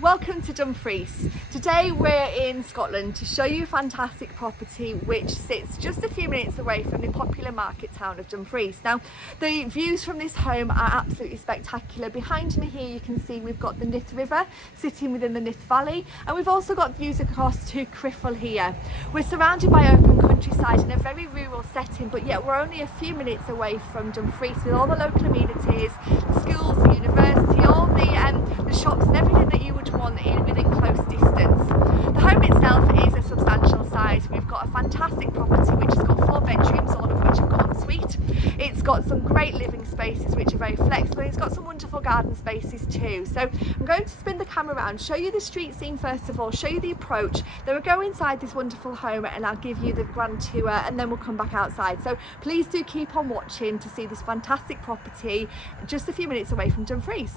Welcome to Dumfries. Today we're in Scotland to show you a fantastic property which sits just a few minutes away from the popular market town of Dumfries. Now the views from this home are absolutely spectacular. Behind me here you can see we've got the Nith River sitting within the Nith Valley, and we've also got views across to Criffel here. We're surrounded by open countryside in a very rural setting, but yet we're only a few minutes away from Dumfries with all the local amenities, the schools, the university, all the shops and everything that you would want within close distance. The home itself is a substantial size. We've got a fantastic property which has got 4 bedrooms, all of which have got ensuite. It's got some great living spaces which are very flexible. It's got some wonderful garden spaces too. So I'm going to spin the camera around, show you the street scene first of all, show you the approach, then we'll go inside this wonderful home and I'll give you the grand tour, and then we'll come back outside. So please do keep on watching to see this fantastic property just a few minutes away from Dumfries.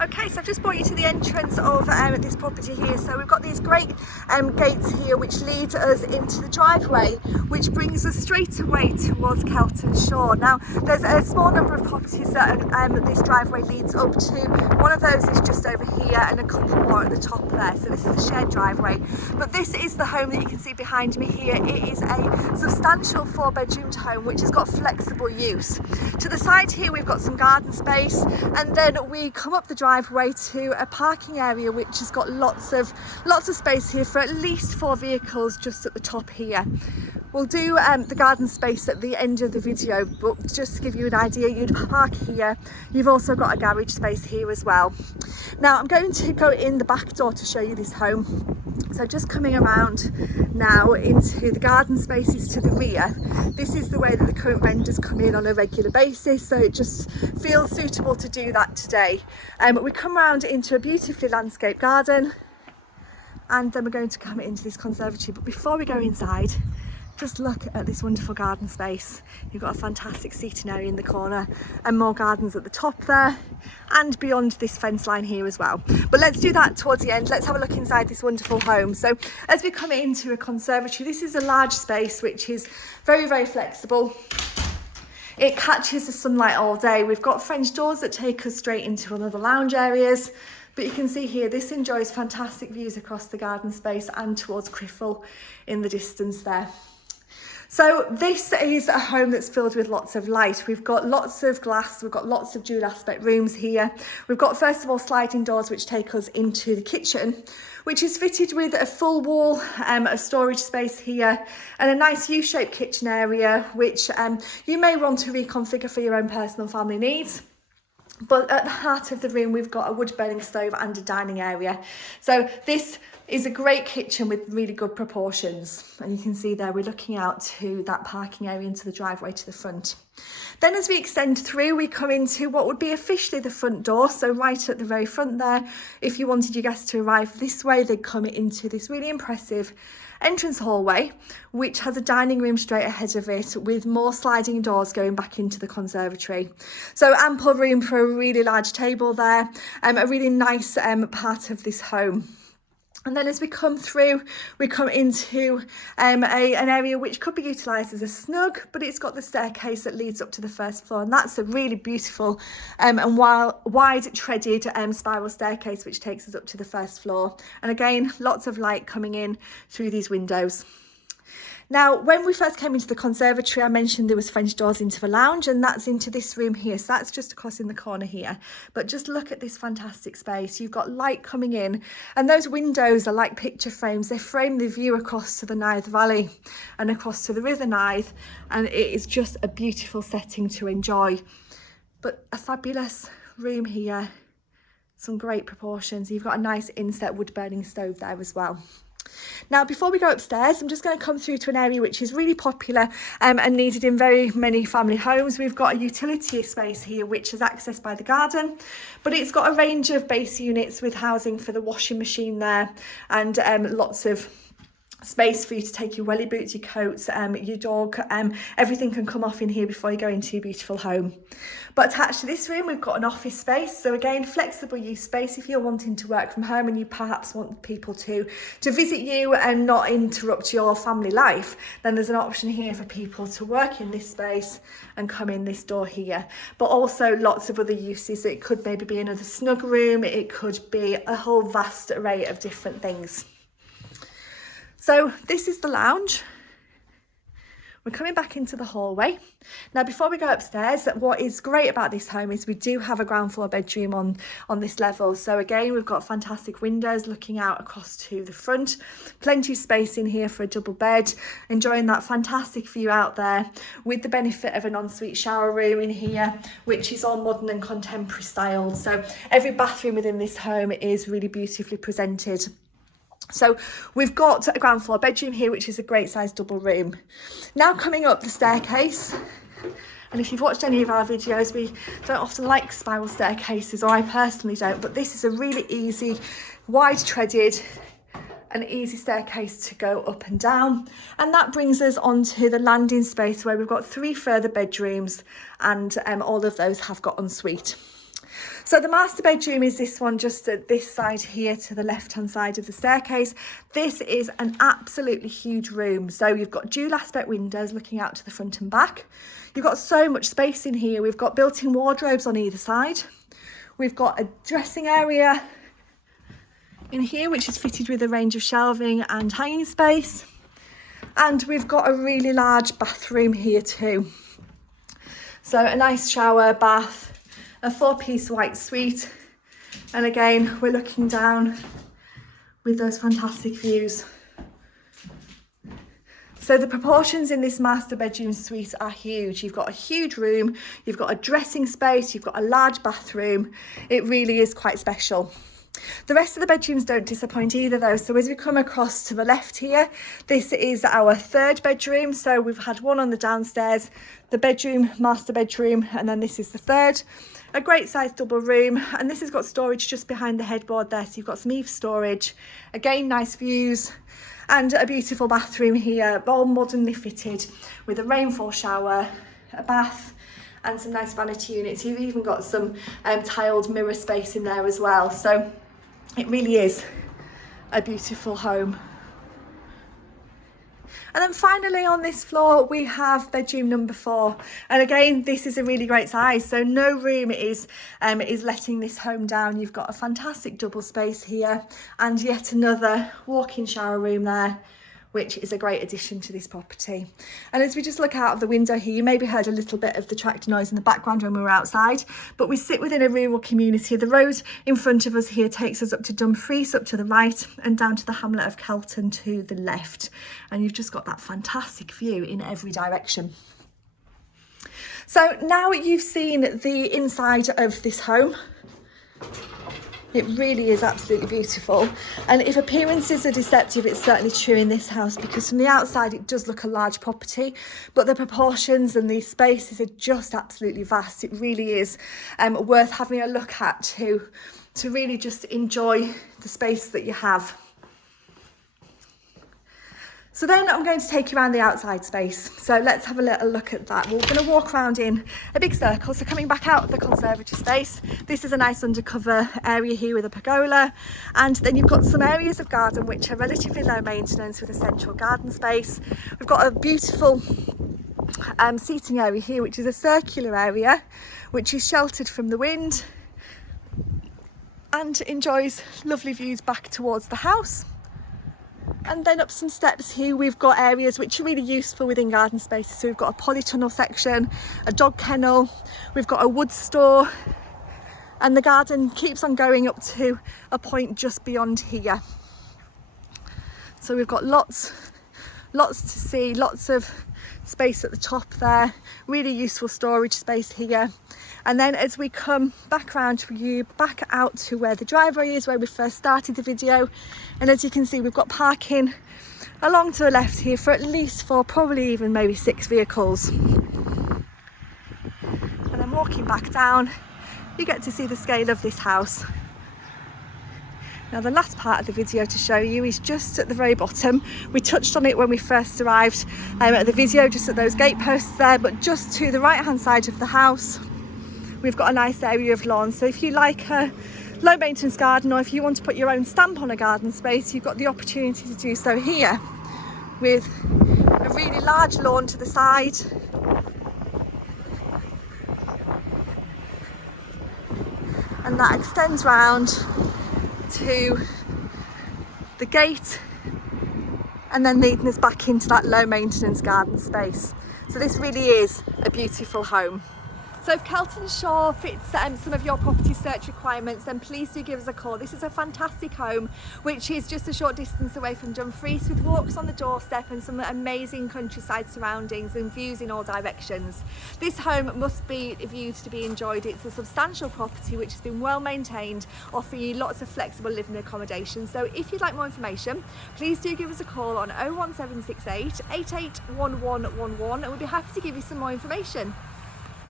Okay, so I've just brought you to the entrance of this property here. So we've got these great gates here which lead us into the driveway, which brings us straight away towards Kelton shore. Now there's a small number of properties that this driveway leads up to. One of those is just over here and a couple more at the top there, so this is a shared driveway. But this is the home that you can see behind me here. It is a substantial 4-bedroomed home which has got flexible use. To the side here we've got some garden space, and then we come up the driveway to a parking area which has got lots of space here for at least 4 vehicles just at the top here. We'll do the garden space at the end of the video, but just to give you an idea, you'd park here. You've also got a garage space here as well. Now I'm going to go in the back door to show you this home. So just coming around now into the garden spaces to the rear. This is the way that the current vendors come in on a regular basis, so it just feels suitable to do that today. We come around into a beautifully landscaped garden, and then we're going to come into this conservatory. But before we go inside, just look at this wonderful garden space. You've got a fantastic seating area in the corner and more gardens at the top there and beyond this fence line here as well. But let's do that towards the end. Let's have a look inside this wonderful home. So as we come into a conservatory, this is a large space which is very, very flexible. It catches the sunlight all day. We've got French doors that take us straight into another lounge areas. But you can see here, this enjoys fantastic views across the garden space and towards Criffel in the distance there. So this is a home that's filled with lots of light. We've got lots of glass, we've got lots of dual aspect rooms here. We've got first of all sliding doors which take us into the kitchen, which is fitted with a full wall, a storage space here, and a nice U-shaped kitchen area which you may want to reconfigure for your own personal family needs. But at the heart of the room we've got a wood burning stove and a dining area. So this is a great kitchen with really good proportions, and you can see there we're looking out to that parking area into the driveway to the front. Then as we extend through, we come into what would be officially the front door. So right at the very front there, if you wanted your guests to arrive this way, they'd come into this really impressive entrance hallway which has a dining room straight ahead of it with more sliding doors going back into the conservatory. So ample room for a really large table there, a really nice part of this home. And then as we come through, we come into an area which could be utilised as a snug, but it's got the staircase that leads up to the first floor, and that's a really beautiful and wide treaded spiral staircase which takes us up to the first floor. And again, lots of light coming in through these windows. Now, when we first came into the conservatory, I mentioned there was French doors into the lounge, and that's into this room here. So that's just across in the corner here. But just look at this fantastic space. You've got light coming in, and those windows are like picture frames. They frame the view across to the Nith Valley and across to the River Nith, and it is just a beautiful setting to enjoy. But a fabulous room here, some great proportions. You've got a nice inset wood burning stove there as well. Now, before we go upstairs, I'm just going to come through to an area which is really popular and needed in very many family homes. We've got a utility space here which is accessed by the garden, but it's got a range of base units with housing for the washing machine there and lots of space for you to take your welly boots, your coats, your dog, everything can come off in here before you go into your beautiful home. But attached to this room we've got an office space, so again flexible use space if you're wanting to work from home and you perhaps want people to visit you and not interrupt your family life, then there's an option here for people to work in this space and come in this door here. But also lots of other uses. It could maybe be another snug room, it could be a whole vast array of different things. So this is the lounge. We're coming back into the hallway. Now, before we go upstairs, what is great about this home is we do have a ground floor bedroom on this level. So again, we've got fantastic windows looking out across to the front. Plenty of space in here for a double bed. Enjoying that fantastic view out there with the benefit of an ensuite shower room in here, which is all modern and contemporary styled. So every bathroom within this home is really beautifully presented. So we've got a ground floor bedroom here, which is a great size double room. Now coming up the staircase, and if you've watched any of our videos, we don't often like spiral staircases, or I personally don't, but this is a really easy, wide treaded and easy staircase to go up and down. And that brings us onto the landing space where we've got 3 further bedrooms, and all of those have got ensuite. So the master bedroom is this one just at this side here to the left hand side of the staircase. This is an absolutely huge room. So you've got dual aspect windows looking out to the front and back. You've got so much space in here. We've got built-in wardrobes on either side. We've got a dressing area in here which is fitted with a range of shelving and hanging space. And we've got a really large bathroom here too. So a nice shower, bath, a 4-piece white suite, and again we're looking down with those fantastic views. So the proportions in this master bedroom suite are huge. You've got a huge room, you've got a dressing space, you've got a large bathroom. It really is quite special. The rest of the bedrooms don't disappoint either though. So as we come across to the left here, this is our 3rd bedroom. So we've had one on the downstairs, the bedroom, master bedroom, and then this is the 3rd. A great size double room, and this has got storage just behind the headboard there. So you've got some eave storage, again nice views, and a beautiful bathroom here, all modernly fitted with a rainfall shower, a bath, and some nice vanity units. You've even got some tiled mirror space in there as well. So it really is a beautiful home. And then finally on this floor we have bedroom number 4, and again this is a really great size, so no room is letting this home down. You've got a fantastic double space here and yet another walk-in shower room there, which is a great addition to this property. And as we just look out of the window here, you maybe heard a little bit of the tractor noise in the background when we were outside, but we sit within a rural community. The road in front of us here takes us up to Dumfries, up to the right, and down to the hamlet of Kelton to the left. And you've just got that fantastic view in every direction. So now you've seen the inside of this home. It really is absolutely beautiful, and if appearances are deceptive, it's certainly true in this house, because from the outside it does look a large property, but the proportions and the spaces are just absolutely vast. It really is worth having a look at to really just enjoy the space that you have. So then I'm going to take you around the outside space. So let's have a little look at that. We're going to walk around in a big circle. So coming back out of the conservatory space, this is a nice undercover area here with a pergola. And then you've got some areas of garden which are relatively low maintenance with a central garden space. We've got a beautiful seating area here, which is a circular area, which is sheltered from the wind and enjoys lovely views back towards the house. And then up some steps here we've got areas which are really useful within garden spaces. So we've got a polytunnel section, a dog kennel, we've got a wood store, and the garden keeps on going up to a point just beyond here. So we've got lots to see, lots of space at the top there, really useful storage space here. And then as we come back around for you, back out to where the driveway is, where we first started the video, and as you can see we've got parking along to the left here for at least 4, probably even maybe 6 vehicles. And then walking back down, you get to see the scale of this house. Now the last part of the video to show you is just at the very bottom. We touched on it when we first arrived at the video, just at those gateposts there, but just to the right hand side of the house we've got a nice area of lawn. So if you like a low maintenance garden, or if you want to put your own stamp on a garden space, you've got the opportunity to do so here, with a really large lawn to the side. And that extends round to the gate and then leading us back into that low maintenance garden space. So this really is a beautiful home. So if Kelton Shore fits some of your property search requirements, then please do give us a call. This is a fantastic home which is just a short distance away from Dumfries, with walks on the doorstep and some amazing countryside surroundings and views in all directions. This home must be viewed to be enjoyed. It's a substantial property which has been well maintained, offering you lots of flexible living accommodation. So if you'd like more information, please do give us a call on 01768 881111 and we'll be happy to give you some more information.